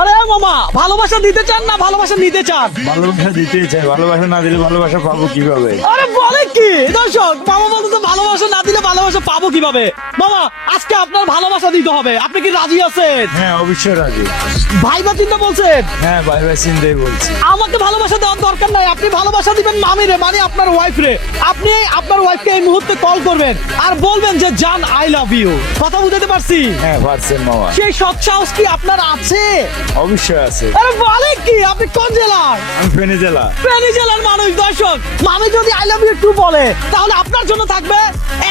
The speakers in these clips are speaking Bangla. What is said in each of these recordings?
আরে মামা, ভালোবাসা দিতে চান না ভালোবাসা নিতে চান? ভালোবাসা দিতেই চাই, ভালোবাসা না দিলে ভালোবাসা পাবো কিভাবে? আরে বলে কি দর্শক, মামা বলতে ভালোবাসা না দিলে ভালোবাসা পাবো কিভাবে? মামা আজকে আপনার ভালোবাসা দিতে হবে, আপনি কি রাজি আছেন? হ্যাঁ অবশ্যই রাজি। ভাইবা চিন্তা বলছেন? হ্যাঁ ভাই ভাই চিন্তাই বলছি। আমাকে ভালোবাসা দেওয়ার দরকার নাই, আপনি ভালোবাসা দিবেন মামিরে, মানে আপনার ওয়াইফ রে। আপনি আপনার ওয়াইফকে এই মুহূর্তে কল করবেন আর বলবেন যে জান আই লাভ ইউ। কথা বুঝতে পারছি? হ্যাঁ পারছেন মামা। সেই সৎ সাহস কি আপনার আছে? অবশ্যই আছে। আরে বলে কি, আপনি কোন জেলার? আমি ফেনী জেলা। ফেনী জেলার মানুষ। দর্শক, মামি যদি আই লাভ ইউ টু বলে তাহলে আপনার জন্য থাকবে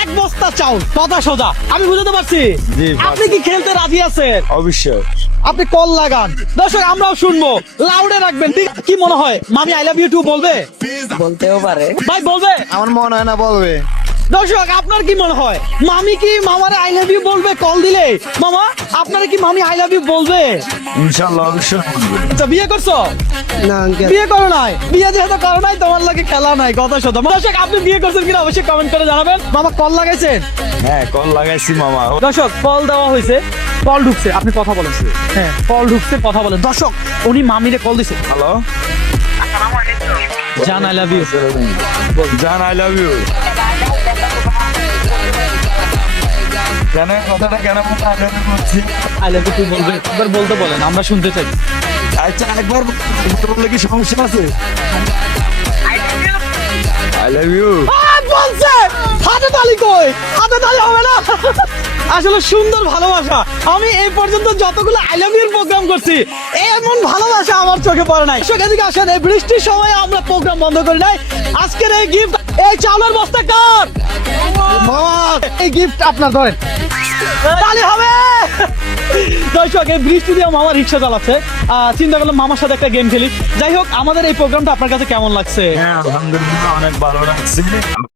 এক বস্তা চাউল। কথা সোজা, আমি বুঝতে পারছি। জি, আপনি কি খেলতে রাজি আছেন? অবশ্যই। আপনি কল লাগান, দর্শক আমরাও শুনবো, লাউডে রাখবেন। ঠিক কি মনে হয়, মামি আই লাভ ইউ টু বলবে? বলতেও পারে, ভাই বলবে? আমার মনে হয় না বলবে। দর্শক আপনার কি মনে হয়, মামি কি মামারে আই লাভ ইউ বলবে কল দিলে? মামা আপনারা কি মামি আই লাভ ইউ বলবে? ইনশাআল্লাহ অবশ্যই বলবো। আচ্ছা বিয়ে করছো? না আঙ্কেল, বিয়ে করো নাই? বিয়ে যেহেতু করো নাই, তোমার লাগে খেলা নাই। কথা শোধ। দর্শক আপনি বিয়ে করছেন কিনা অবশ্যই কমেন্ট করে জানাবেন। মামা কল লাগাইছেন? হ্যাঁ কল লাগাইছি মামা। দর্শক কল দেওয়া হয়েছে, কল ঢুকছে, আপনি কথা বলেন। হ্যাঁ কল ঢুকছে, কথা বলেন। দর্শক উনি মামিরে কল দিছে। হ্যালো জান আই লাভ ইউ। জান আই লাভ ইউ। কেন কথাটা কেন বলছি? আই লাভ ইউ বলবে, একবার বলতে বলেন, আমরা শুনতে চাই। আচ্ছা একবার বললে কি সমস্যা আছে? I love you. বলছে হাতে তালি কই? হাতে তালি হবে না। আসলে সুন্দর ভালোবাসা। আমি এই পর্যন্ত যতগুলো আই লাভ ইউর প্রোগ্রাম করছি, এমন ভালোবাসা আমার চোখে পড়ে নাই। দর্শক এদিকে আসেন, এই বৃষ্টির সময় আমরা প্রোগ্রাম বন্ধ করি নাই। আজকের এই গিফট, এই চাউলের বস্তা কার? এই গিফট আপনার, ধরেন। তালি হবে। দর্শক এই বৃষ্টি দিয়ে মামা রিক্সা চালাচ্ছে। চিন্তা করলাম মামার সাথে একটা গেম খেলি। যাই হোক, আমাদের এই প্রোগ্রামটা আপনার কাছে কেমন লাগছে? হ্যাঁ আলহামদুলিল্লাহ অনেক ভালো লাগছে।